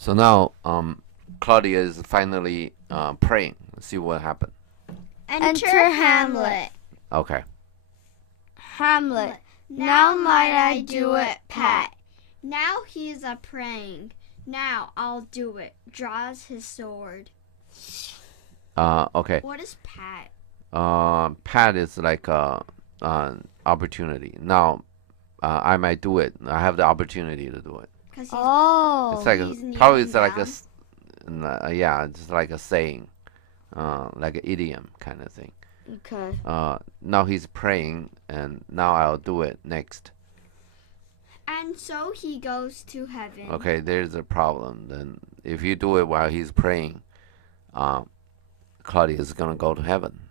So now, Claudia is finally praying. Let's see what happened. Enter Hamlet. Okay. Hamlet. Now might I do it, Pat. Now he's a praying. Now I'll do it. Draws his sword. Okay. What is Pat? Pat is like opportunity. Now, I might do it. I have the opportunity to do it. It's like probably it's like just like a saying, like an idiom kind of thing. Okay. Now he's praying, and now I'll do it next. And so he goes to heaven. Okay, there's a problem. Then if you do it while he's praying, Claudia is gonna go to heaven.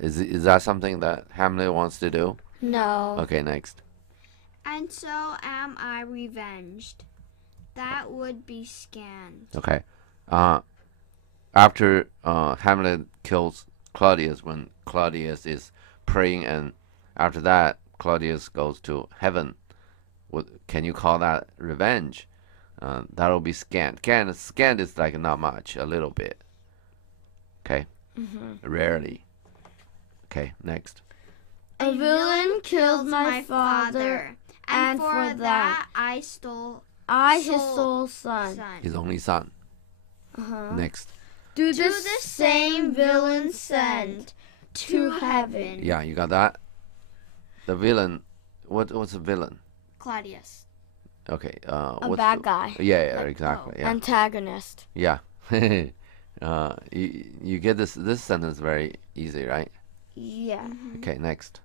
Is that something that Hamlet wants to do? No. Okay, next. And so am I revenged. That would be scanned. Okay. After Hamlet kills Claudius, when Claudius is praying, and after that Claudius goes to heaven. Can you call that revenge? That'll be scanned. Scanned is like not much, a little bit. Okay. Rarely. Okay, next. A villain killed my father, and for that I stole his sole son. His only son. Next. Do the same villain send to heaven. Yeah, you got that? The villain. What's a villain? Claudius. Okay. A bad guy. Yeah, exactly. Yeah. Antagonist. Yeah. You get this sentence very easy, right? Yeah. Okay, next.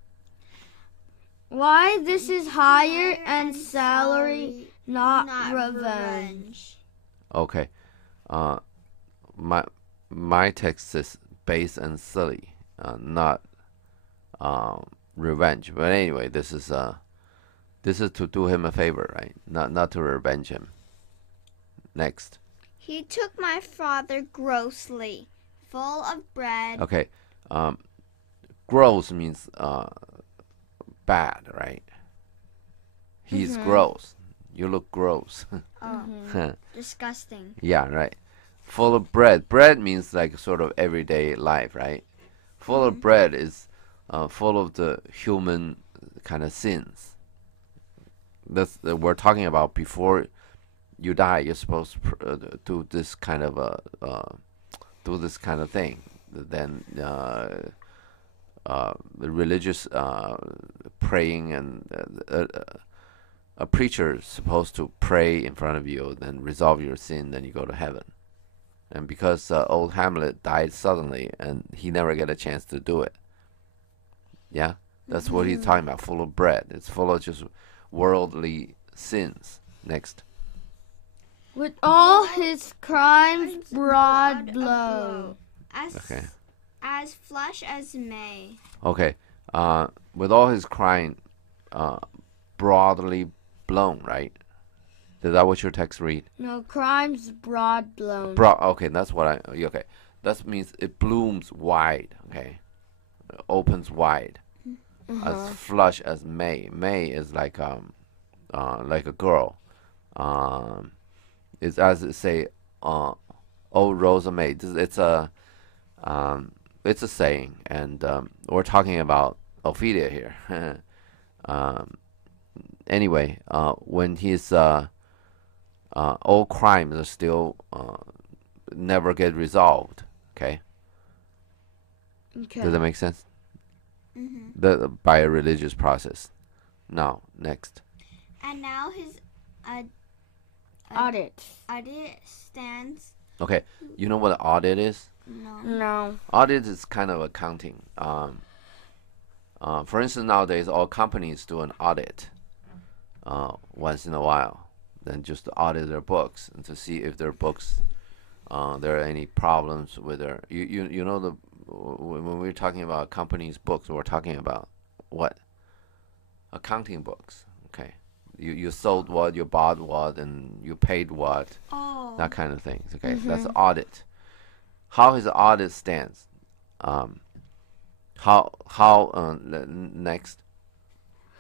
Why this is higher and salary, not revenge. Okay. My text is base and silly, not revenge. But anyway, this is to do him a favor, right? Not to revenge him. Next. He took my father grossly, full of bread. Okay. Gross means bad, right? He's gross. You look gross. Disgusting. Yeah, right. Full of bread. Bread means like sort of everyday life, right? Full of bread is full of the human kind of sins. We're talking about before you die. You're supposed to do this kind of thing. Then the religious praying, and a preacher is supposed to pray in front of you, then resolve your sin, then you go to heaven. And because old Hamlet died suddenly, and he never get a chance to do it. Yeah, that's what he's talking about. Full of bread. It's full of just worldly sins. Next. With all his crimes broad blow, as flush as May. Okay. With all his crime broadly blown, right? Is that what your text read? No, crimes broad blown. Okay, that's what okay. That means it blooms wide, okay? It opens wide. As flush as May. May is like a girl. It's as it say, "Oh, Rosa May." It's a saying, and we're talking about Ophelia here. Anyway, when his all crimes are still never get resolved. Okay. Does that make sense? By a religious process. Now, next. And now his audit stands. Okay, you know what an audit is? No. Audit is kind of accounting. For instance, nowadays all companies do an audit once in a while. Then just to audit their books and to see if their books there are any problems with their. You know when we're talking about companies' books, we're talking about what? Accounting books. Okay. You sold what, you bought what, and you paid what. That kind of things. Okay, that's audit. How his audit stands. Next.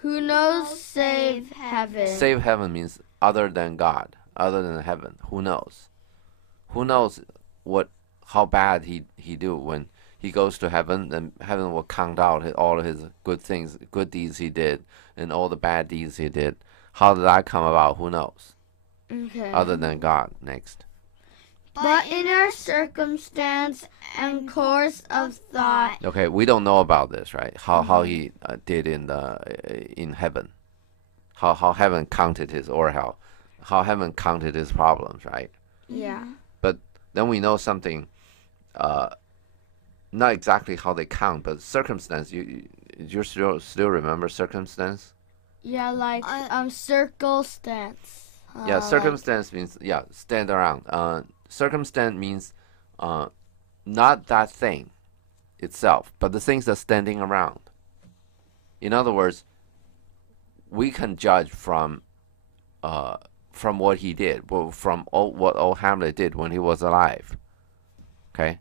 Who knows save heaven? Save heaven means other than God. other than heaven? Who knows? Who knows how bad he do when he goes to heaven? Then heaven will count out all of his good things, good deeds he did, and all the bad deeds he did. How did that come about? Who knows? Okay. Other than God. Next. But in our circumstance and course of thought. Okay, we don't know about this, right? How he did in heaven. How heaven counted his, or how heaven counted his problems, right? Yeah. But then we know something. Not exactly how they count, but circumstance. You still remember circumstance? Yeah, like circumstance. Yeah, circumstance means stand around. Circumstance means not that thing itself, but the things that's standing around. In other words, we can judge from what he did, from what old Hamlet did when he was alive. Okay,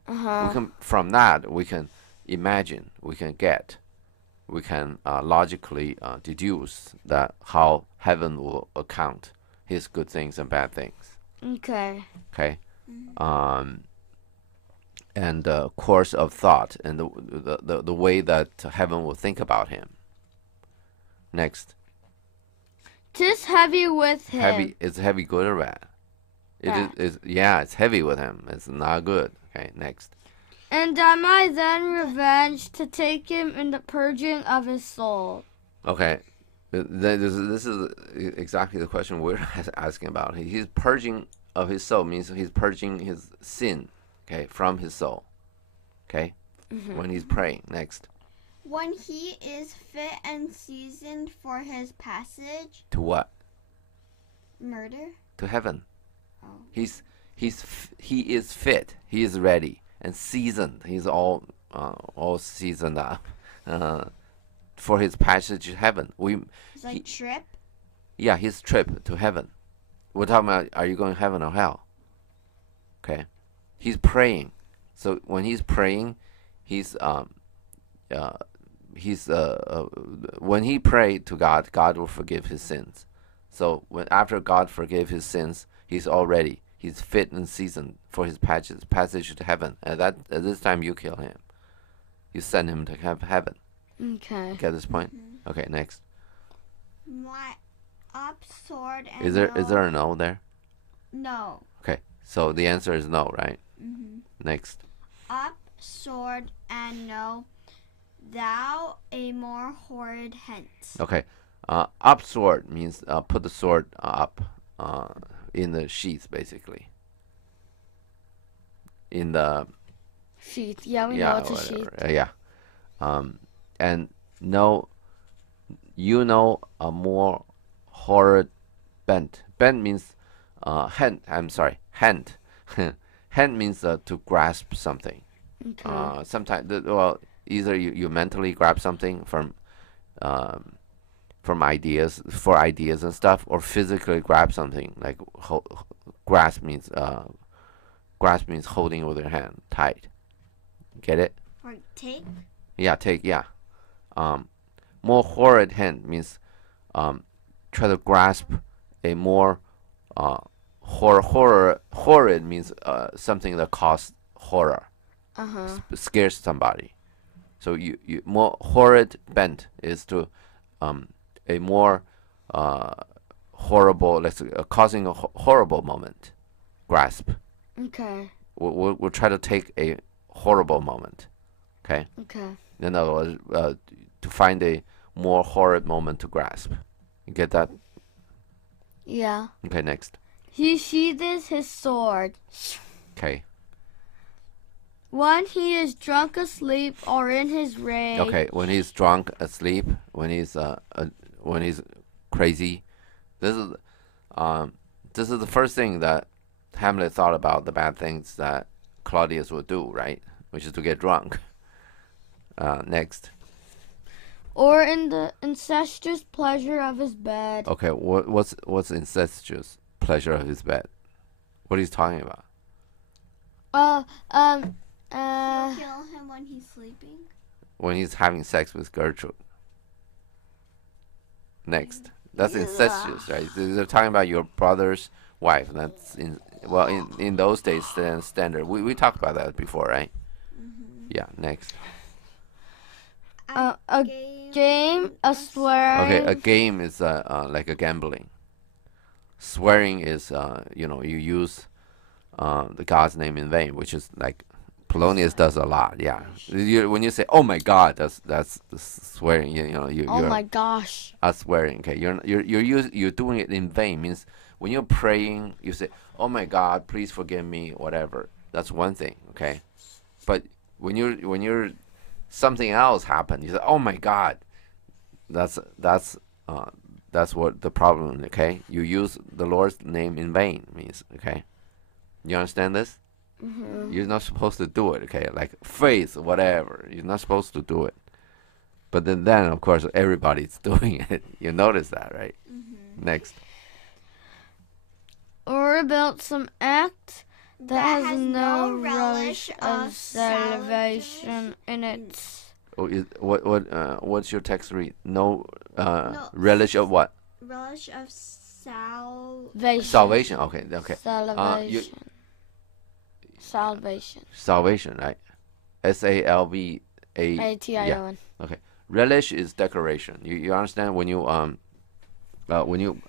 from that we can imagine, we can logically deduce that how heaven will account his good things and bad things. Okay. Okay. And the course of thought and the way that heaven will think about him. Next. 'Tis heavy with him. Heavy. Is heavy good or bad? It's heavy with him. It's not good. Okay, next. And am I then revenged to take him in the purging of his soul? Okay. This is exactly the question we're asking about. He's purging of his soul means he's purging his sin, okay, from his soul. Okay? When he's praying. Next. When he is fit and seasoned for his passage. To what? Murder? To heaven. Oh. He is fit. He is ready and seasoned. He's all seasoned up for his passage to heaven. It's like trip? Yeah, his trip to heaven. We're talking about, are you going to heaven or hell? Okay. He's praying. So when he's praying, when he prayed to God, God will forgive his sins. So after God forgave his sins, he's all ready. He's fit and seasoned for his passage to heaven. At this time, you kill him. You send him to heaven. Okay. Get this point? Okay, next. My up sword and Is there a no there? No. Okay, so the answer is no, right? Next. Up sword and no, thou a more horrid hence. Okay, up sword means put the sword up in the sheath, basically. In the sheath. Yeah, we know it's a sheath. Yeah. And no, a more horrid bent. Bent means hand. I'm sorry, hand. Hand means to grasp something. Okay. Sometimes, either you mentally grab something from ideas and stuff, or physically grab something like grasp means holding with your hand tight. Get it? Or take. Yeah, take. Yeah. More horrid hand means try to grasp a more horrid means something that causes horror. Scares somebody. So you more horrid bent is to a more horrible, causing a horrible moment. Grasp. Okay. We'll try to take a horrible moment. Okay. Okay. In other words, to find a more horrid moment to grasp. You get that? Yeah. Okay, next. He sheathes his sword. Okay. When he is drunk asleep or in his rage. Okay, when he's drunk asleep, when he's crazy, this is the first thing that Hamlet thought about, the bad things that Claudius would do, right? Which is to get drunk. Next. Or in the incestuous pleasure of his bed. Okay, what's incestuous pleasure of his bed? What he's talking about? Kill him when he's sleeping. When he's having sex with Gertrude. Next. That's incestuous, right? They're talking about your brothers wife. That's in those days standard. We talked about that before, right? Yeah. Next. A game, a swearing. Okay, a game is like a gambling. Swearing is you use the God's name in vain, which is like Polonius does a lot. Yeah, when you say "Oh my God," that's swearing. Oh you're my gosh. swearing. Okay, you're doing it in vain. Means when you're praying, you say "Oh my God, please forgive me," whatever. That's one thing. Okay, but when you're something else happened, you say "Oh my God," that's what the problem. Okay, you use the Lord's name in vain. Means okay. You understand this? You're not supposed to do it, okay? Like faith, whatever. You're not supposed to do it. But then of course, everybody's doing it. You notice that, right? Next. Or about some act that has no relish of salvation in it. Oh, what's your text read? No, relish of what? Relish of salvation. Salvation. Okay. Salvation. Salvation. Salvation, right? SALVATION. ATION. Okay. Relish is decoration. You understand when you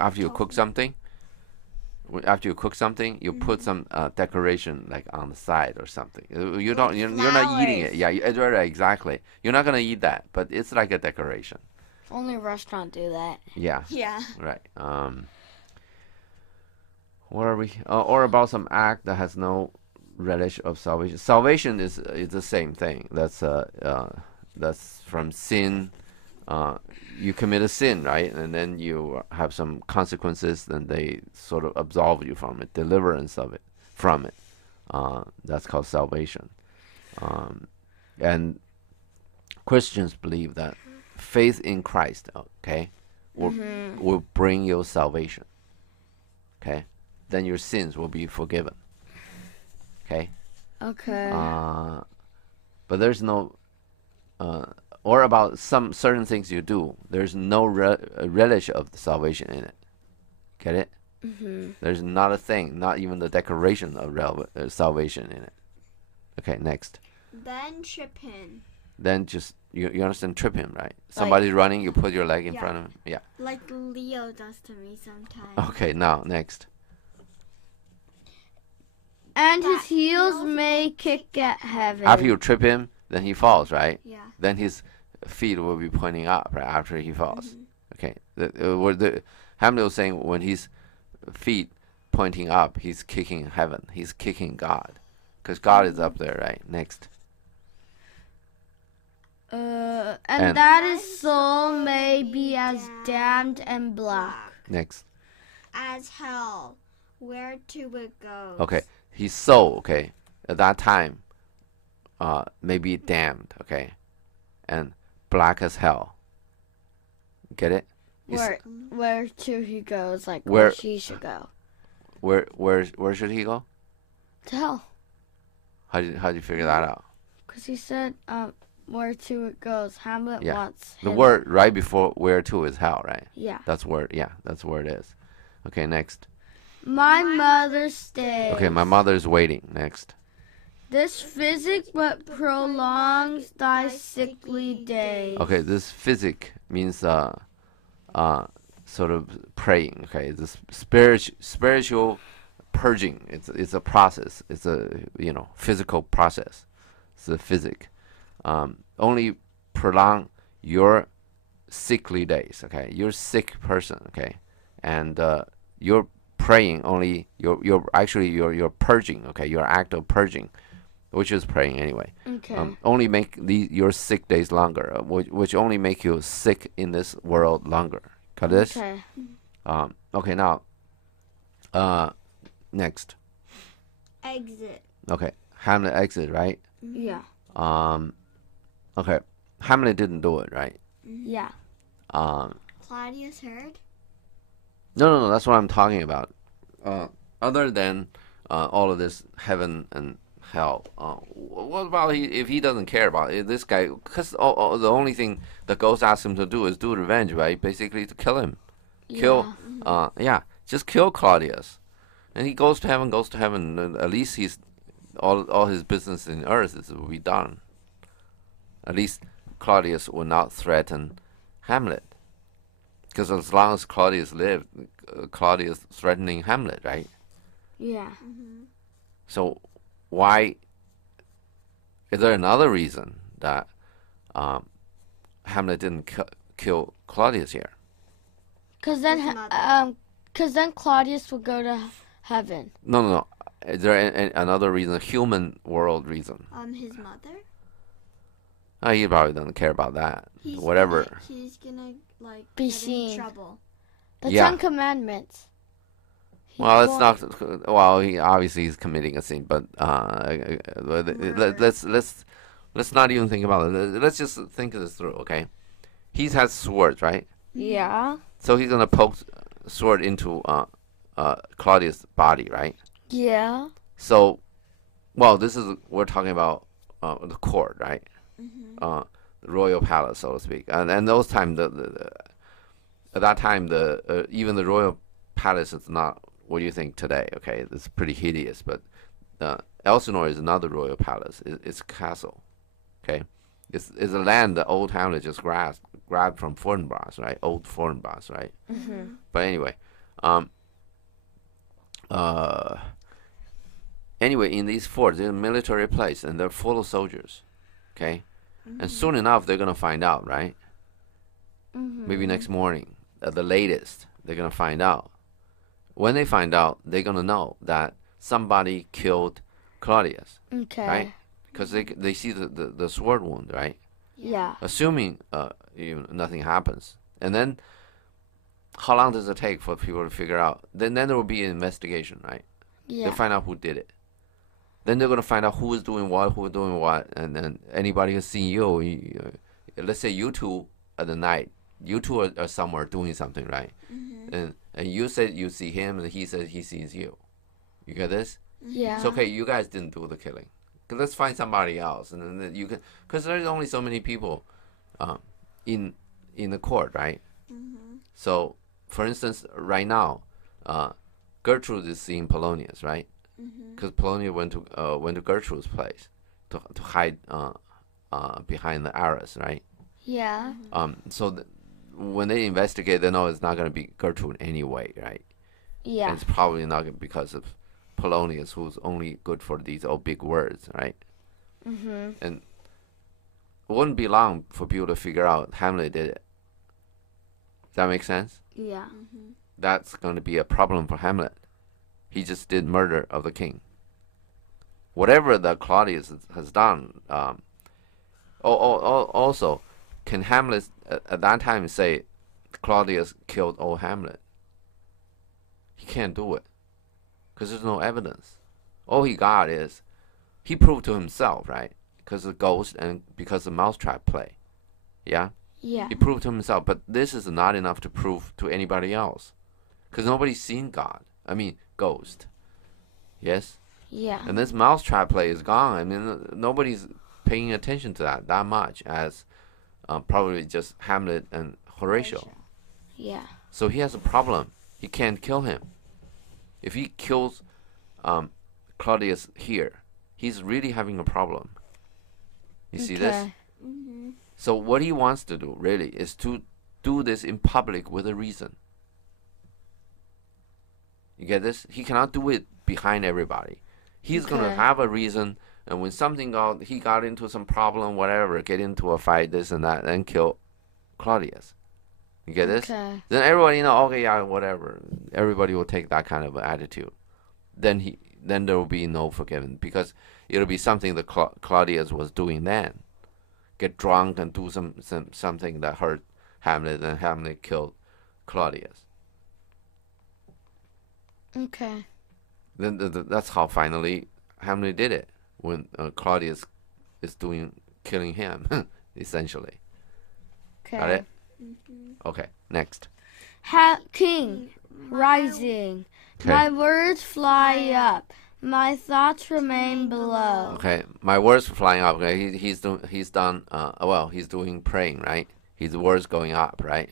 after you cook something, you put some decoration like on the side or something. You're not eating it. Yeah, right, exactly. You're not gonna eat that, but it's like a decoration. Only restaurants do that. Yeah. Yeah. Right. What are we? Or about some act that has no relish of salvation. Salvation is the same thing. That's from sin. You commit a sin, right? And then you have some consequences, then they sort of absolve you from it, deliverance from it. That's called salvation. And Christians believe that faith in Christ, okay, will bring you salvation. Okay? Then your sins will be forgiven. Okay? Okay. But there's no or about some certain things you do, there's no relish of the salvation in it. Get it? There's not a thing, not even the decoration of salvation in it. Okay, next. Then trip him. Then just, you understand, trip him, right? Somebody's running, you put your leg in front of him. Yeah. Like Leo does to me sometimes. Okay, now, next. And his heels may kick at heaven. After you trip him, then he falls, right? Yeah. Then his feet will be pointing up, right, after he falls. Okay. Hamlet was saying when his feet pointing up, he's kicking heaven. He's kicking God. Because God is up there, right? Next. And that his soul may be as damned and black. Next. As hell, where to it goes. Okay. His soul, okay, at that time, may be damned, okay, and black as hell. Get it? Where to he goes, like where she should go. Where should he go? To hell. How did you figure that out? Because he said, where to it goes. Hamlet wants the word right before where to is hell, right? Yeah. That's where it is. Okay, next. My mother stays. Okay, my mother is waiting. Next. This physic but prolongs thy sickly days. Okay, this physic means sort of praying. Okay, this spiritual purging. It's a process. It's a physical process. It's a physic. Only prolong your sickly days. Okay, you're a sick person. Okay, and you're praying only. You're purging. Okay, your act of purging, which is praying anyway. Okay. Only make your sick days longer, which only make you sick in this world longer. Got this? Okay. Okay, now, next. Exit. Okay, Hamlet exit, right? Yeah. Okay, Hamlet didn't do it, right? Yeah. Claudius heard? No, that's what I'm talking about. Other than all of this heaven and hell, what about if he doesn't care about it? This guy, because the only thing the ghost asks him to do is do revenge, right? Basically to kill him. Just kill Claudius. And he goes to heaven. And at least he's all his business in earth will be done. At least Claudius will not threaten Hamlet, because as long as Claudius lived, Claudius threatening Hamlet, right? Yeah. So why is there another reason that Hamlet didn't kill Claudius here? Because then Claudius will go to heaven. No. Is there another reason, a human world reason? His mother. He probably doesn't care about that. He's gonna Be get seen. in trouble. The Yeah. 10 Commandments. Well, it's not. Well, he obviously he's committing a sin, but let's not even think about it. Let's just think this through, okay? He has swords, right? Yeah. So he's gonna poke sword into Claudius' body, right? Yeah. So, well, we're talking about the court, right? The royal palace, so to speak. And those time, at that time, even the royal palace is not what you think today. Okay, it's pretty hideous, but Elsinore is not the royal palace. It's a castle. Okay, it's a land that old Hamlet just grabbed from Fortinbras, right? Old Fortinbras, right? But anyway, in these forts, they're a military place, and they're full of soldiers. Okay, and soon enough, they're gonna find out, right? Maybe next morning, at the latest, they're gonna find out. When they find out, they're gonna know that somebody killed Claudius, Okay. right? Because they see the sword wound, right? Yeah. Assuming nothing happens, and then how long does it take for people to figure out? Then there will be an investigation, right? Yeah. They'll find out who did it. Then they're gonna find out who is doing what, and then anybody who seen you, let's say you two at the night, you two are somewhere doing something, right? And you said you see him, and he said he sees you. You get this? Yeah. It's okay. You guys didn't do the killing. Let's find somebody else, and then you can, because there's only so many people, in the court, right? So, for instance, right now, Gertrude is seeing Polonius, right? Because Polonius went to Gertrude's place to hide behind the arras, right? Yeah. So when they investigate, they know it's not going to be Gertrude anyway, right? Yeah. And it's probably not because of Polonius, who's only good for these old big words, right? And it wouldn't be long for people to figure out Hamlet did it. Does that make sense? Yeah. That's going to be a problem for Hamlet. He just did murder of the king. Whatever that Claudius has done. Also, can Hamlet at that time say Claudius killed old Hamlet? He can't do it because there's no evidence. All he got is he proved to himself, right? Because of ghost and because of mousetrap play. Yeah? Yeah. He proved to himself, but this is not enough to prove to anybody else. Because nobody's seen God. I mean, ghost. Yes? Yeah. And this mousetrap play is gone. I mean, nobody's paying attention to that much as probably just Hamlet and Horatio. Yeah. So he has a problem. He can't kill him. If he kills Claudius here, he's really having a problem. You see this? So what he wants to do, really, is to do this in public with a reason. You get this? He cannot do it behind everybody. He's going to have a reason, and when he got into some problem, whatever, get into a fight, this and that, and kill Claudius. You get this? Okay. Then everybody okay, yeah, whatever. Everybody will take that kind of attitude. Then there will be no forgiving, because it'll be something that Claudius was doing then. Get drunk and do something that hurt Hamlet, and Hamlet killed Claudius. Okay. Then that's how finally Hamlet did it, when Claudius is killing him, essentially. Okay. Got it? Okay, next. King, rising. Okay. My words fly up. My thoughts remain below. Okay, my words flying up. Okay, he's doing praying, right? His words going up, right?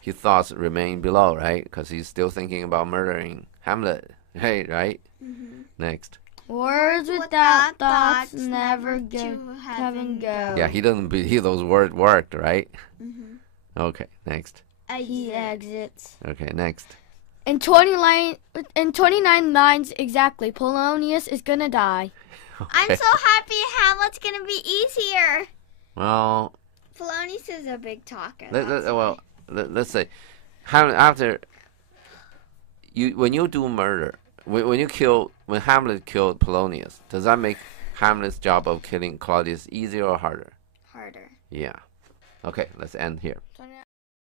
His thoughts remain below, right? Because he's still thinking about murdering Hamlet, Hey, right? Mm-hmm. Next. Words without thoughts never to heaven go. Yeah, he doesn't believe those words worked, right? Mm-hmm. Okay, next. He exits. Okay, next. In 29 lines exactly, Polonius is gonna die. I'm so happy Hamlet's gonna be easier. Well, Polonius is a big talker. let's say, after when you do murder, when Hamlet killed Polonius, does that make Hamlet's job of killing Claudius easier or harder? Harder. Yeah. Okay, let's end here.